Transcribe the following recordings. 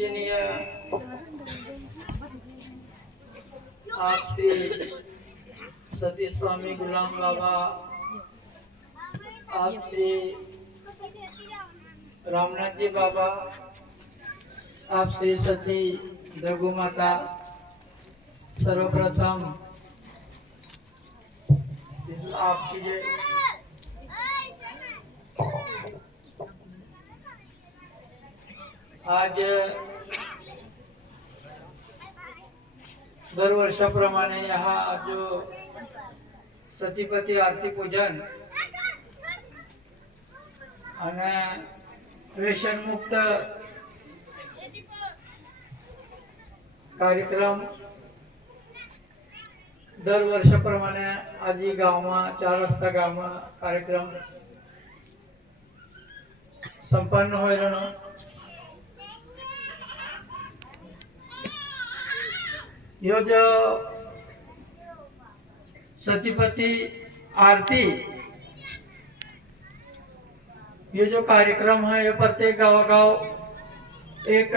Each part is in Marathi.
पूजनीय आपके सती स्वामी गुलाम बाबा, आपके रामनाथ जी बाबा, आप श्री सती जगू माता, सर्वप्रथम आपकी जय। आज दरवर्षाप्रमाणे हा जो सतीपती आरती पूजन आणि व्यसनमुक्त कार्यक्रम दरवर्षाप्रमाणे आज गावमा 4 वाजता गावमा कार्यक्रम संपन्न होईल ना। यो जो सतीपती आरती ये जो कार्यक्रम है ये प्रत्येक गावागाव एक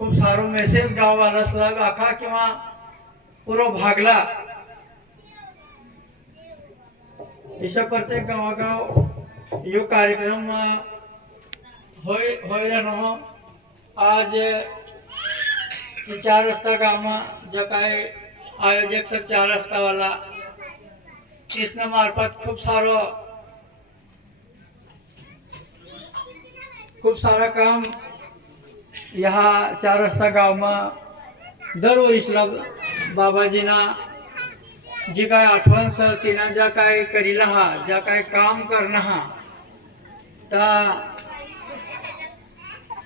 खूप सारो मेसेज गावाला slag आखा किंवा पूर्व भागला अशा प्रत्येक गावागाव यो कार्यक्रम होईल ना। आज 4 वाजता गाव जो काय आयोजक 4 वाजता वाला इसने मार्फत खूप सारा काम यहाँ 4 वाजता गाव में दरवर्षीला बाबाजीना जी काय आठवण तिना ज्या काय करीला हा ज्या काय काम करणं हा ता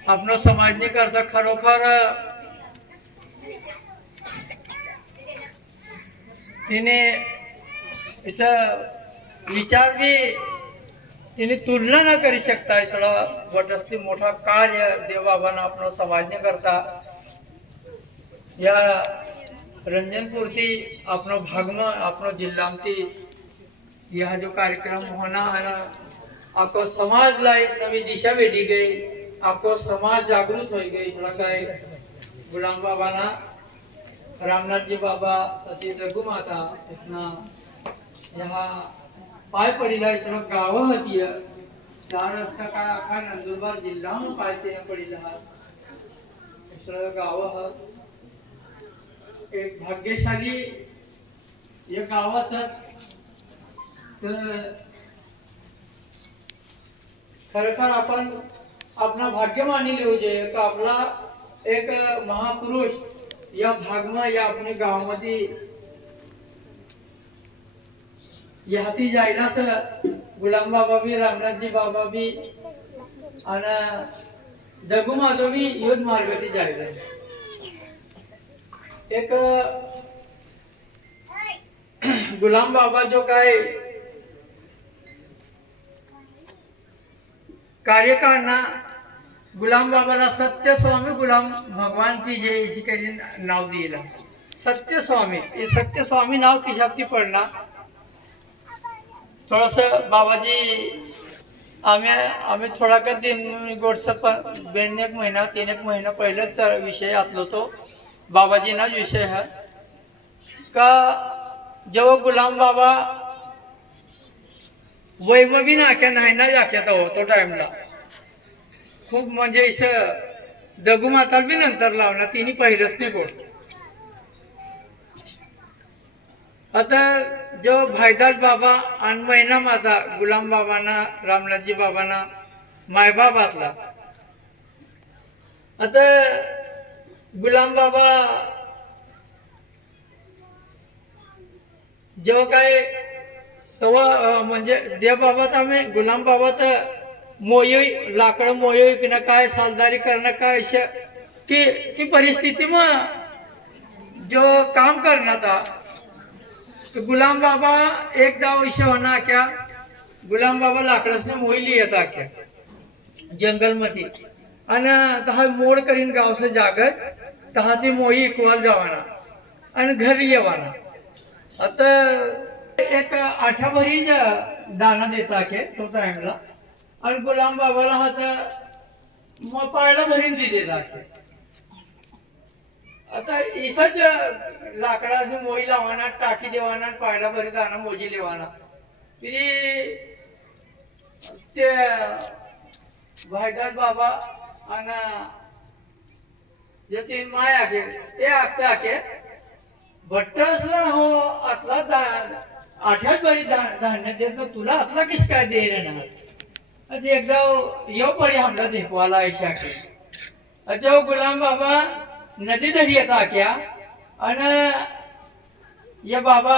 आपलं समाजने करता खरोखर तिने इसा विचार भी तिने तुलना न करू शकता इसला वटस्ती मोठा कार्य देवबाबांना आपण समाजने करता या रंजनपुरती आपण भागमा आपण जिल्हामती यह जो कार्यक्रम होना है आपको समाज ला एक नवी दिशा भेटी गई, आपको समाज जागृत हो गई। थोड़ा काय गुलाम बाबा ना रामनाथ जी बाबा सती जगू माता इतना यहाँ पाय पड़ीला इतना गाव होती 4 वाजता काय आखा नंदुरबार जिल्हा में पाय तेने पड़ीला इतना गाव एक भाग्यशाली ये गावात खरखर आपण अपना भाग्य मानी लिहू जे का आपला एक महापुरुष या भागमा या अपने गाव मध्ये याती जायला तर गुलाम बाबा भी रामनाथ जी बाबा भी आणि जगू माता भी युद्ध मार्गाती जायला एक गुलाम बाबा जो काय कार्य करना गुलाम बाबाला सत्य स्वामी गुलाम भगवान की जय इसी के नाव दिला सत्य स्वामी। ये सत्य स्वामी नाव किशाबती पडना थोड़ा सा बाबाजी आम्ही थोड़ा का दिन गोडस 2 महीना 3 महीना पहिलेच विषय आतलो तो बाबाजी ना विषय है का जेव्हा गुलाम बाबा वैभवी नाक्या नाही ना जाक्यात तो टाइमला खूप म्हणजे असं जगू माता बी नंतर लावणार तिने पहिलंच नाही बोल। आता जो भाईदास बाबा आणि मैना माता गुलाम बाबांना रामनाथजी बाबांना मायबाप आतला आता गुलाम बाबा जो काय तेव्हा म्हणजे देव बाबा आम्ही गुलाम बाबा तर मोयी लाकड मोयी की ना काय सालदारी करणं काय की ती परिस्थिती मग जो काम करना था तो गुलाम बाबा एकदा विषय होना क्या गुलाम बाबा लाकडासने मोई लिहिता क्या जंगल मध्ये आणि तहा मोड करीन गाव से जागर तहा ती मोई इकवाल जावाना आणि घरी येवाना। आता एक आठवरी दाना देता के तो टाइमला आणि गुलाम बाबाला हात मग पाहायला भरीन दिले जाते. आता इसाच लाकडाची मोई लावाना टाकी देवाना पाहायला भरी जाणं मोजी लेवाना तरी ते भाईदास बाबा आणि जे तीन माय आहे ते आखते आखे भट्टसला हो आतला आठवत बरी धान्य देत ना तुला आतला किस काय दे ना एकदा येऊ पडी हमला देखवाला ऐशा के अच्छा गुलाम बाबा नदी धरी येता क्या आणि ये बाबा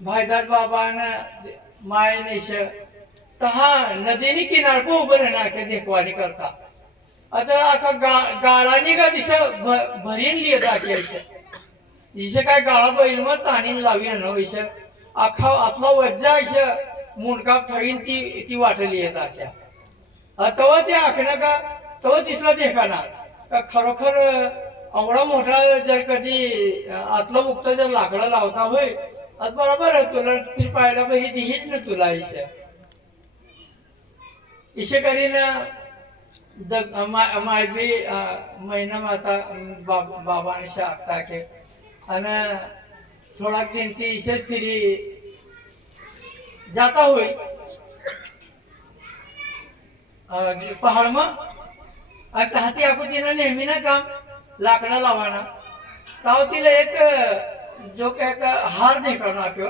भाईदास बाबा आणि माय नेश तहा नदीनी किनार को उभं राहणार के देखवानी करता आता आता गाळानी का दिशा भरीन लिहित आखे जिसे काय गाळा बैल मग ताणीन लावी ना विषय अख्खा आतला वज्जा इशे मुंडका खाईन ती वाटली येत आख्या तेव्हा ते आखणं का तेव्हा तिसरा देखाना का खरोखर एवढा मोठा जर कधी आतला मुक्त जर लाकडा लावता होय आज बरोबर आहे तुला ती पाहायला पाहिजे दिहीच ना तुला इशे करीन मायबी महिना माता बाबाने शाखता के आणि थोडा दिन ती इशे फिरी जाता होई पहाड मग हाती आपण तिनं नेहमी ना काम लाकडा लावाना ताव तिला एक जो काय हार देखणं आख्यो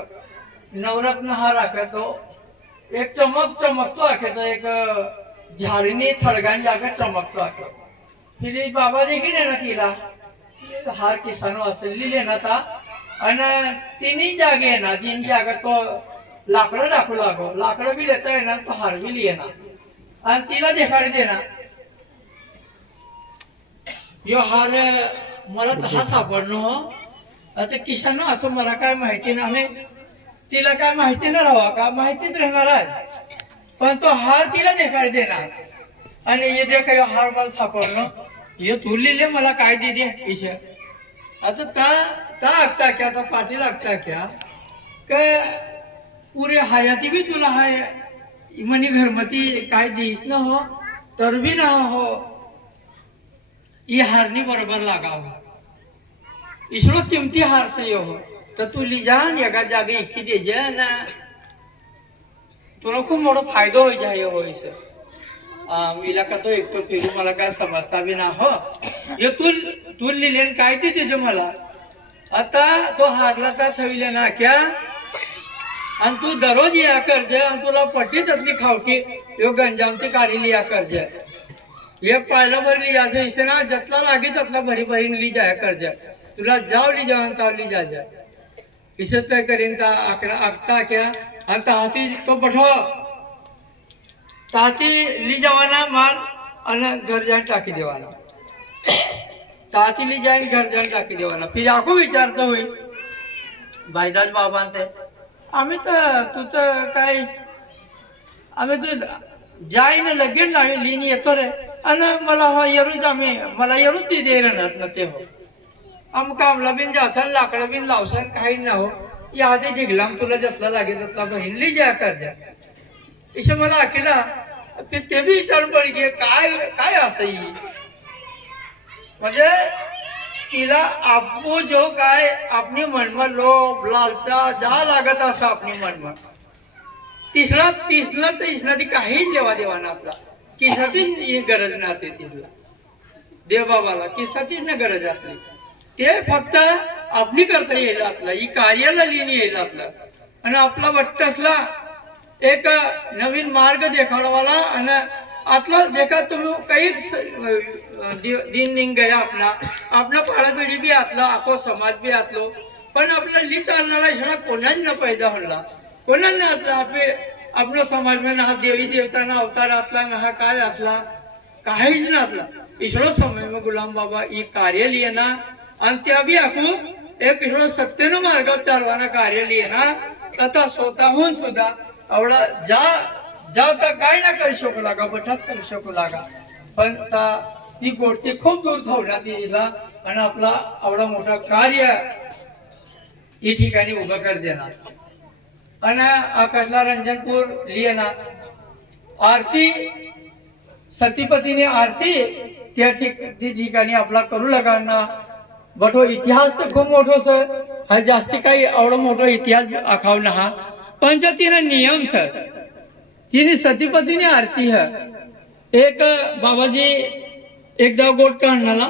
नवरत्न हार आख्यो एक चमकतो आख्यो तो एक झाडीनी थडगान जागा चमकतो आख्यो फिरी बाबा देखील आहे ना तिला हार किसानो असेल लिहिले ना ता आणि तिन्ही जागे आहे ना तीन जागा तो लाकडं दाखवू लागो लाकडं बी देता येणार तो हार बी लिहिणार आणि तिला देखाडी देणार यो हार मला तसा सापडणं हो आता किशानं असं मला काय माहिती नाही तिला काय माहिती न राहावा का माहितीच राहणार आहे पण तो हार तिला देखाडी देणार आणि हे जे काही हार मला सापडणं हे तू लिहिले मला काय दे ईशा आता ता आगता क्या आता पाटील आगता क्या काय पुरे हयाती बी तुला हाय म्हणे घरमती काय दिस न हो तर बी ना हो ये हारनी बरोबर लागाव इसरो किमती हार से हो तर तू ली जान एका जागे इतकी दे जा ना तुला खूप मोठा फायदा होई जाय हो इस मीला का तो एक तो फिरू मला काय समजता बी ना हो ये तू लिहिले काय ते त्याचं मला आता तो हारला तर ठेवले ना क्या आणि तू दररोज या कर्ज आणि तुला पट्टी त्यातली खावटी यो गंजामची काढली या कर्ज एक पाहिलं भरली याचं इसे ना जतला लागे त्यातला भरी भरी ली जाय कर्ज तुला जाव ली जाऊन ताव ली जा इसे काय करीन का आकडा आगता क्या आणि ताती तो पठो ताती ली जावाना माल आणि घर जाऊन टाकी देवाना ताती ली जाईन घर जाऊन टाकी देवाना फिर आखो विचारतो होईल भाईदास बाबांते आम्ही तर तुझं काय आम्ही तू जाई ना लगेच लावी लिहिणी येतो रे आणि मला हो येरूच आम्ही मला येरूच ती दे राहणार ना ते हो आमका आमला बिन जासन लाकडं बिन लावसन काही ना हो या आधी ढिगलाम तुला जसला लागेल तसला बहीण ली जा कर्जा इसे मला अकेला ते बी विचारून पड की काय काय असं म्हणजे तिला आपो जो काय अपनी मनमन लोभ लालचा जा लागत असं अपनी मनमन तिसरा तर इसला ती काहीच देवा देवाना आपला किसातीच गरज नसते तिथला देवबाबाला किसातीच ना गरज असते ते फक्त आपली करता येईल आपला ही कार्याला लिहिणी येईल आपला आणि आपला बट्टसला एक नवीन मार्ग देखाडवाला आणि आतला देखा तुम्ही काही दिन निघ गया आपला पाळा पिढी बी आतला आखो समाज बी आतलो पण आपला ली चालणारा सगळा कोणाच न पैदा होला कोणाच ना आतला आपला समाज में ना देवी देवता ना अवतार आतला ना हा काय आतला काहीच ना आतला ईश्वर समय में गुलाम बाबा ये कार्य लिए ना आणि त्या बी आखू एक ईश्वर सत्यनं मार्ग चालवाना कार्य लिए ना तथा स्वतःहून सुद्धा एवढा जा काय ना करू शकू लागा बठाच करू शकू लागा पण ती गोष्टी खूप दूर ठेवण्यात येईल आणि आपला एवढा मोठा कार्य या ठिकाणी उभं कर देणार आणि आकाशला रंजनपूर लिहिना आरती सतीपतीने आरती त्या ठिकाणी आपला करू लगाना बटो इतिहास तर खूप मोठो सर हा जास्ती काही एवढं मोठं इतिहास आखाव ना हा पण जो तिनं नियम सर तिने सतीपतीने आरती है एक बाबाजी एकदा गोट काढणाला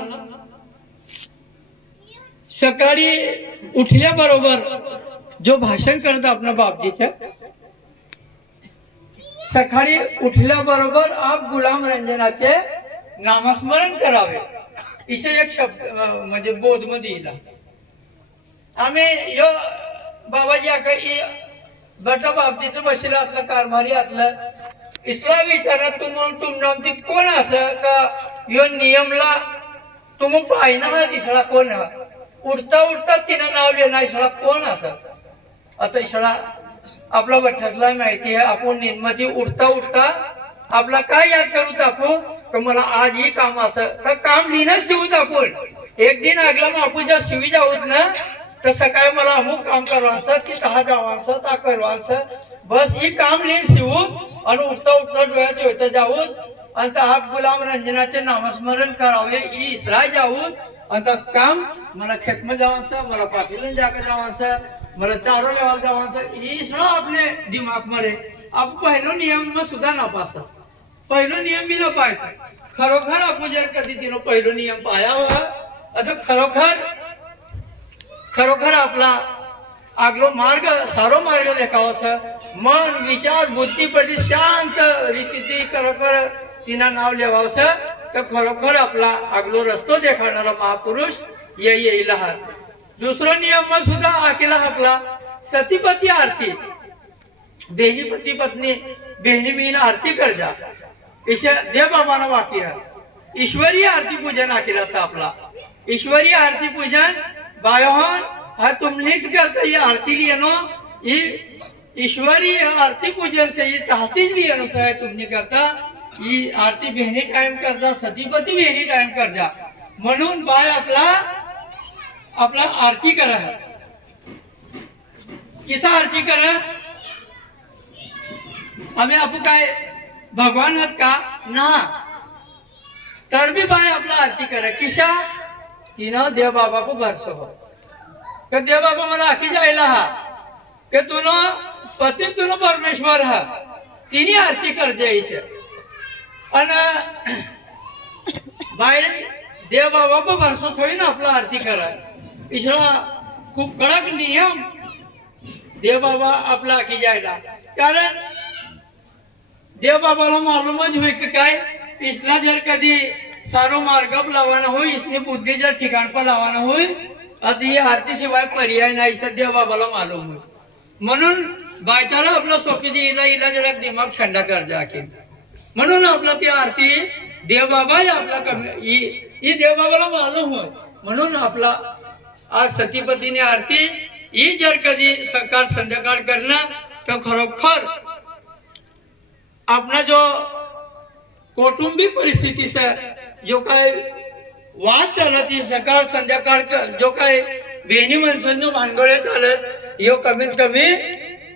सकाळी उठल्याबरोबर जो भाषण करत आपल्या बापजीच्या सकाळी उठल्याबरोबर आप गुलाम रंजनाचे नामस्मरण करावे इसे एक शब्द म्हणजे बोध मध्ये येईल आम्ही यो बाबाजी काही बटा बापजीचं बसलं आपलं कारभारी आतलं इसला विचारात तुम नामती कोण असं का यो नियमला तुम पाहिना हा इसळा कोण हा उठता उठता तिनं नाव लिहिणार इसळा कोण असं आता इसळा आपला बठ्यातला माहिती आहे आपण निर्मती उठता उठता आपला काय याद करू टाकू तर मला आज ही काम असं तर काम लिहिणंच शिवू आपण एक दिन आगला मग आपण जर शिवी जाऊच ना तर सकाळी मला अमुक काम करवायचं की दहा जावांचं ता करवायचं बस ही काम लिहिण शिवू आणि उठता उठता डोळ्याचे होतं जाऊन आणि आप गुलाम रंजनाचे नामस्मरण करावे ही इसराय जाऊन आता काम मला खेतम जावांचं मला पाठीलन जाकर जावांचं मला चारो लेवाल जावांचं ही सगळं आपले दिमाग मध्ये आप पहिलो नियम मग सुद्धा नापास पहिलो नियम मी न पाहायचा खरोखर आपण जर कधी तिनं पहिलो नियम पायावा आता खरोखर आपला आगलो मार्ग सारो मार्ग देखावा मन विचार बुद्धीपटी शांत रीती खरोखर तिनं नाव लिहावं तर खरोखर आपला आगलो रस्तो देखावणारा महापुरुष येईल हा दुसरा नियम सुद्धा आकेला आपला सतीपती आरती बेहनी पती पत्नी बेहनी मीन आरती कर जा इसे देव बाबाना वाक्य है ईश्वरीय आरती पूजन आकेला सा आपला ईश्वरीय आरती पूजन बायोहन हा तुमनेच करता ये आरती लियनो ये ईश्वरीय आरती पूजन से ये चाहती लियनो है तुमने करता ये आरती बेहनी टाइम करता सतीपती बेहनी टाइम कर जा म्हणून बाय आपला आरती करा है किसा आरती करा हमें आपको काय भगवान हत का ना तर भी बाय आपला आरती करा किशा तिनं देव बाबा को भरसो हो कि देव बाबा मला आखी जायला हा कि तुनो पति तुनो परमेश्वर हा तिनी आरती कर दे इसे आणि बाहेर देव बाबा को भरसो थोडी ना आपला आरती करा इसला खूप कडक नियम देव बाबा आपला आखी जायला कारण देव बाबाला मालूमच होई की काय इसला जर कधी सारो मार्ग लावाना होई इसने बुद्धी जर ठिकाण पर लावाना होई आता ही आरती शिवाय पर्याय नाही तर देव बाबाला मालूम होई म्हणून बायचाला आपला सोपी इला जरा दिमाग थंडा कर जा की म्हणून आपला ती आरती देव बाबा आपला ही देव बाबाला मालूम होय म्हणून आपला आज सतीपतीने आरती ही जर कधी सकाळ संध्याकाळ करणं तर खरोखर अपना जो कौटुंबिक परिस्थिती से जो काय वाद चालत सकाळ संध्याकाळ जो काय बेहनी माणसांनो भानगडे चालत यो कमीत कमी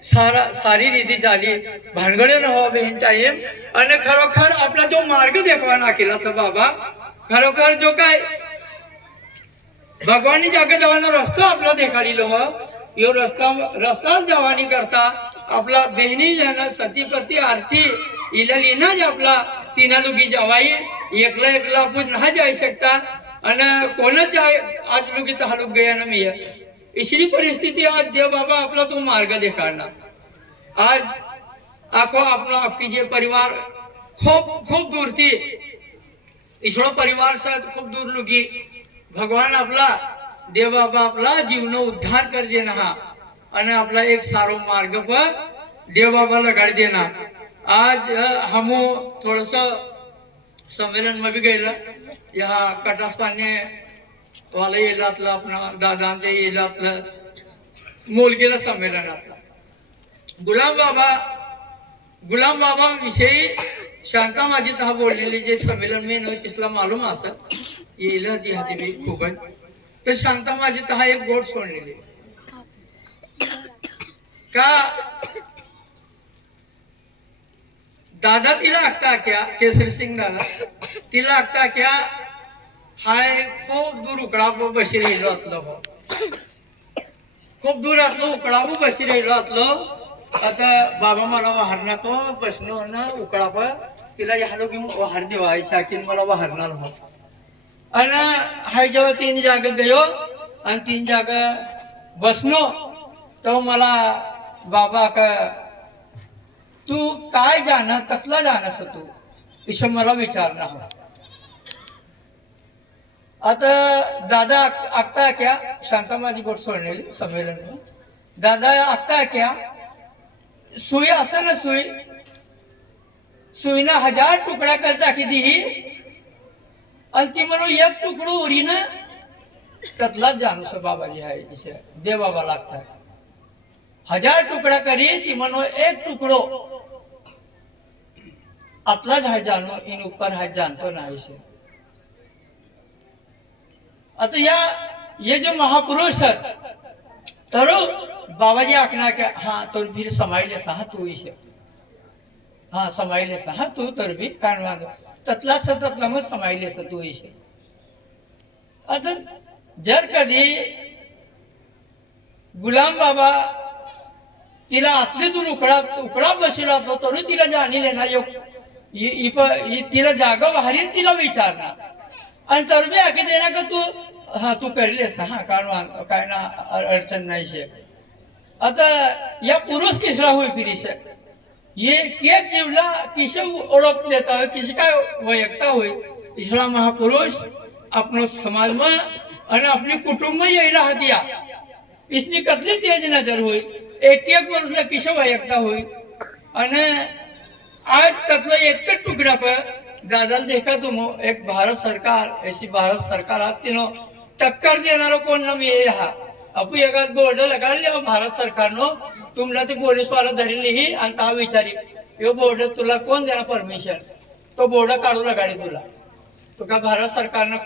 सारी रीती चाली भानगडे न हो बेहन टाइम आणि खरोखर आपला जो मार्ग देखवाना केला स बाबा खरोखर जो काय भगवानी जागे जवाना रस्तो आपला देखाडिलो हो यो रस्ता जवानी करता आपला बेहनी जन सतीपती आरती इला लिना आपला तीना लुगी जवाई एकला आपण नाही जाऊ शकता आणि कोणच आज लुगी हालूक गया ना मी इसली परिस्थिती आज देव बाबा आपला तो मार्ग देखाडणार आज आखो आपला आपकी जे परिवार खूप दूर थी ईश्वर परिवार साथ खूप दूर लुगी भगवान आपला देव बाबा आपला जीवन उद्धार कर देना हा आणि आपला एक सारो मार्ग पर देव बाबाला गाडी देना आज हम थोडस संमेलन में भी गए यहाँ कटास पाने वाला इलातलं अपना दादांचे इलातलं मोलगेला संमेलनातला गुलाम बाबा विषयी शांता माझी तहा बोललेले जे संमेलन में न तिसला मालूम असत येला ती हाती बी खूपच तर शांता माझी तहा एक गोड सोडलेली का दादा तिला आखता क्या केसरी सिंग दादा तिला आखता क्या हाय खूप दूर उकडाबो बशी राहिलो असलो हो खूप दूर असलो उकडाबो बशी राहिलो असलो आता बाबा मला वाहरणार तो बसणं उकडाब तिला ह्यालो घेऊन वाहर देवा शाकीन मला वाहरणार हो आणि हाय जेव्हा 3 जागा गयो आणि 3 जागा बसनो तो मला बाबा का तू काय जाणं कसला जाणस तू इशं मला विचारणार हो आता दादा आखता क्या शांता माझी बोट सोडलेली संमेलन में दादा आखता क्या सुई असं ना सुईना 1000 तुकडा कर टाकी दी आणि ती म्हणून एक तुकडो उरी ना त्यातलाच जानूस बाबाजी आहे इसे देव बाबा लागतात 1000 तुकडा करी ती म्हणून एक तुकडो आपलाच है जानो इन ऊपर है जानतो ना इसे आता ये जो महापुरुष है तरो बाबाजी आखना क्या हाँ तो फिर समाइले सहा तू इसे हाँ समाइले सहा तू तर भी कारण ततला मग समाइले स तू इसे आता जर कधी गुलाम बाबा तिला आतली तू उकडा बसला होता तरी तिला जाणी लेना तिला जागा बाहेर तिला विचारणार आणि तर बी आखी देणार का तू हाँ तू करलेस हाँ कारण काय ना अडचण नाही शे आता या पुरुष किसरा हुई फिरी से ये के जीवला किसे ओळख देता है किसी का वैयक्ता हुई इसला महापुरुष अपनो समाज में और अपने कुटुंब में यही रहा दिया इसने कतली तेज नजर हुई एक पुरुष ने किसे वैयक्ता हुई और आज तकलो एक टुकड़ा पर दादा देखा तुम एक भारत सरकार ऐसी भारत सरकार आती नो टक्कर देना कोण ना मी हा अपू एका बोर्ड लगा लिया भारत सरकार नो तुमला ते पोलीस वाला धरली ही आणि ता विचारी यो बोर्ड तुला कोण देणार परमिशन तो बोर्ड काढू लगाडी तुला तो का भारत सरकारनं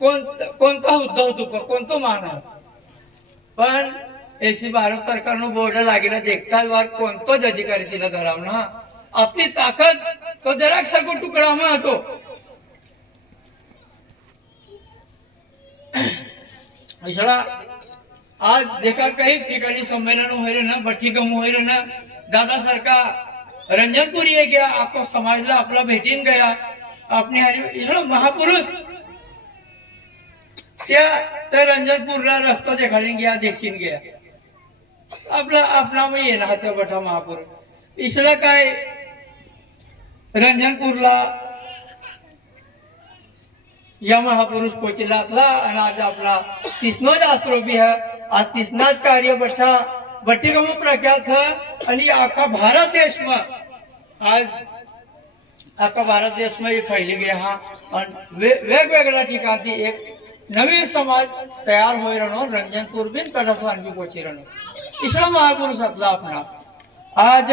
कोणता हुद्दा होतो कोणतो मान आहे पण ऐसी भारत सरकारनं बोर्ड लागेला देखता वार कोणतोच अधिकारी तिला धरावना आपली ताकद तो जरा सगळं तुकडा म्हणतो इसला आज देखा काही ठिकाणी संमेलन होईल ना बठीगम होईल ना दादा सारखा रंजनपुरी है गया आपको समाजला आपला भेटीन गया अपने हरी इसला महापुरुष त्या रंजनपूरला रस्ता देखाडून गया देखील गया आपला अपना में ये ना त्या बठा महापुरुष इसला काय रंजनपूरला या महापुरुष पोचला आणि आज आपला तिसनोज आश्रो भी है आज तिसनाच कार्य बट्टीगम प्रख्यात है आणि आखा भारत देश में आज आखा भारत देश में ये फैली गया हा आणि वेगवेगळ्या ठिकाणी एक नवीन समाज तयार होई रहनो रंजनपूर बिन कडसवान भी पोची रहनो इसला महापुरुषातला अपना आज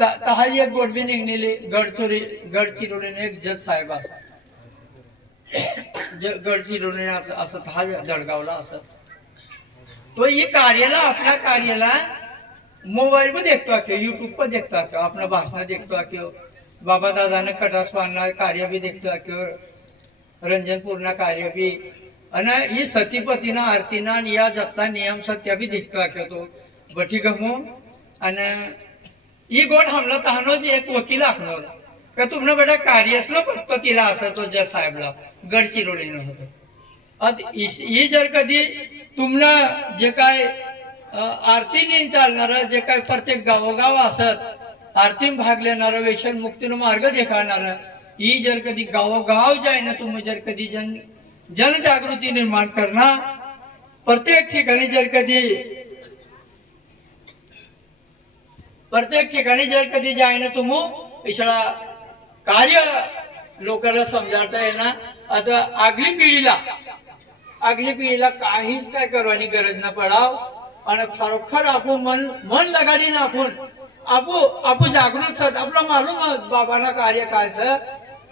तहाजी एक गोड भी निघलेली गडचिरोलीने एक जज साहेब असा गडचिरोली असं तहाज जळगावला असं तो ये कार्याला अपना कार्याला मोबाइल पर देखता क्यों यूट्यूब पर देखता क्यों अपना भाषण देखता क्यों बाबा दादा ने कटासवाना कार्य भी देखता क्यों रंजनपूर्णा कार्य भी અને એ સતીપતિના આરતીના યા જપતા નિયમ સત્ય બી દીખતો આખ્યો તો બઠી ગમો અને એ ગોળ हमला तहानो एक वकील आखलो का तुमने बेटा कार्यसलो पत्तो तिला असं तो जज साहेबला गडचिरोलीनं होतं आता ही जर कधी तुमना जे काय आरतीने चालणारं जे काय प्रत्येक गावोगाव असत आरतीन भाग लेणारं व्यसन मुक्तीनं मार्ग देखाडणारं ही जर कधी गावोगाव जाय ना तुम्ही जर कधी जनजागृती निर्माण करणार प्रत्येक ठिकाणी जर कधी जाय ना तुम्ही इसळा कार्य लोकांना समजावता येणार आता आगली पिढीला काहीच काय करवानी गरज ना पडाव आणि खरोखर आपण मन लगाडी ना आपण जागृत सत आपला मालूम बाबाना कार्य काय सर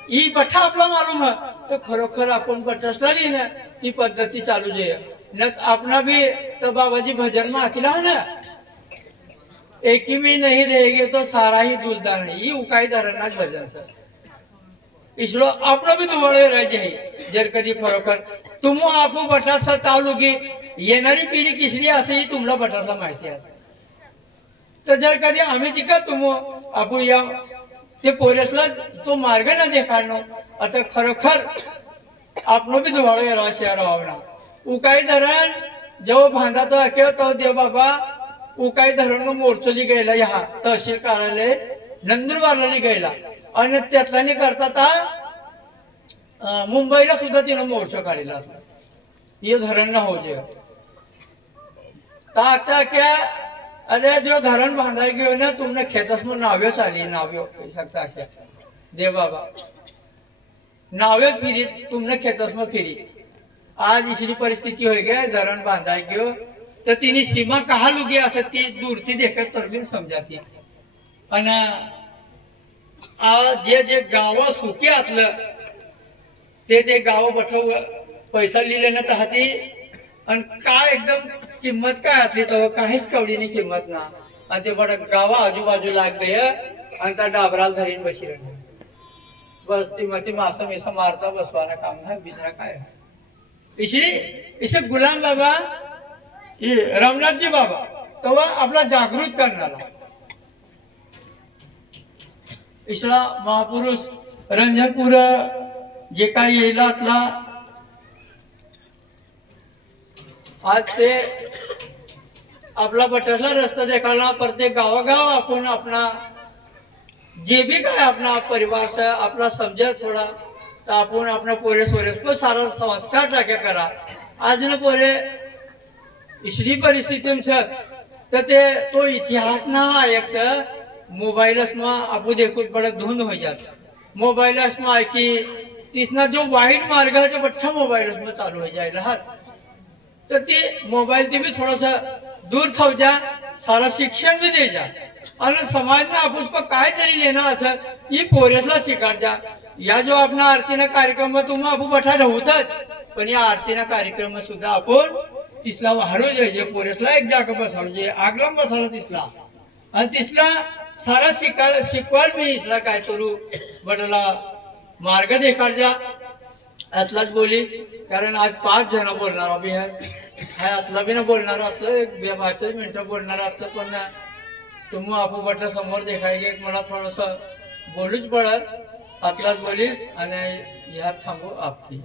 ही बठा आपला मालूम है तो खरोखर आपण बटसली ना ती पद्धती चालू जे न आपना भी तो बाबाजी भजन में आखिला है ना एक भी नहीं रहेगी तो सारा ही दुलदा नहीं, ये उकाई धरणा भजन सर इसलो आपलं बी तुम्हाला राज्य आहे. जर कधी खरोखर तुम आपू बटासा चालू की येणारी पिढी किसली असेही तुम्हाला बटासा माहिती आहे. तर जर कधी आम्ही तिका तुम आपू या ते पोरेसला तो मार्ग ना देखाडणं आता खरोखर आपलं बी तुम्हाला राहा शहर आवडा उकाई धरण जेव्हा बांधा तो अखेव तो देव बाबा उकाई धरण मोर्चली गेला ह्या तहसील कार्यालय नंदुरबारला गेला आणि त्यातला नाही करता मुंबईला सुद्धा तिनं मोर्चा काढलेला असला ये धरण ना हो जे आता क्या अरे जो धरण बांधाय गयो ना तुमने खेतस में नाव्यो चाली नाव्यो सकता क्या दे बाबा नाव्यो फिरी तुमने खेतस में फिरी आज इसली परिस्थिती हो गया धरण बांधाय गयो तर तिने सीमा कहा लुगी असं ती दूरती देखत तर बी समजाती आणि जे जे गाव सुखी असलं ते गाव बठव पैसा लिहिले ना तर हाती आणि काय एकदम किंमत काय असली तर काहीच कवडीनी किंमत ना आणि ते बड गावा आजूबाजू लाग गय आणि त्या डाबराला धरीन बशी बस ती मग ती मासा मिसा मारता बसवाना काम ना बिसरा काय इसे गुलाम बाबा रामनाथजी बाबा तेव्हा आपला जागृत करणारा इसला महापुरुष रंजनपूर जे काही येईल आतला आज ते आपला बटसला रस्ता देखाडला प्रत्येक गावागाव आपण अपना जे भी काय अपना परिवार से अपना समझा थोड़ा तो आपण अपना पोरे सोरेस को सारा संस्कार टाक्या करा आज न पोरे इसली परिस्थिती तर ते तो इतिहास ना एक मोबाइलस में आपू देखो बड़ा धुंध हो जाता मोबाइलस में आई कि तीसना जो वाइट मार्ग है तो बच्चा मोबाइलस में चालू हो जाएगा हर तो ते मोबाइल ते भी थोड़ा सा दूर थव जा सारा शिक्षण भी दे जा और समाज में आप उसको काय तरी लेना असं ही पोरेसला शिकाड जा या जो अपना आरतीना कार्यक्रम में तुम्ही आपू बठा राहूतच पण या आरतीना कार्यक्रम में सुद्धा आपण तिसला वाहरू जे पोरेसला एक जागा बसवलं जे आगलम बसवलं तिसला आणि तिसला सारा शिकवाल मी इसला काय करू बडला मार्ग देखाड जा असलाच बोलीस कारण आज 5 जण बोलणार अभि है असला बी ना बोलणार आपलं एक 5 मिनिटं बोलणार आपलं पण तुम्ही आपू बटला समोर देखायचे मला थोडस बोलूच पडत आतलाच बोलीस आणि ह्यात थांबू आपली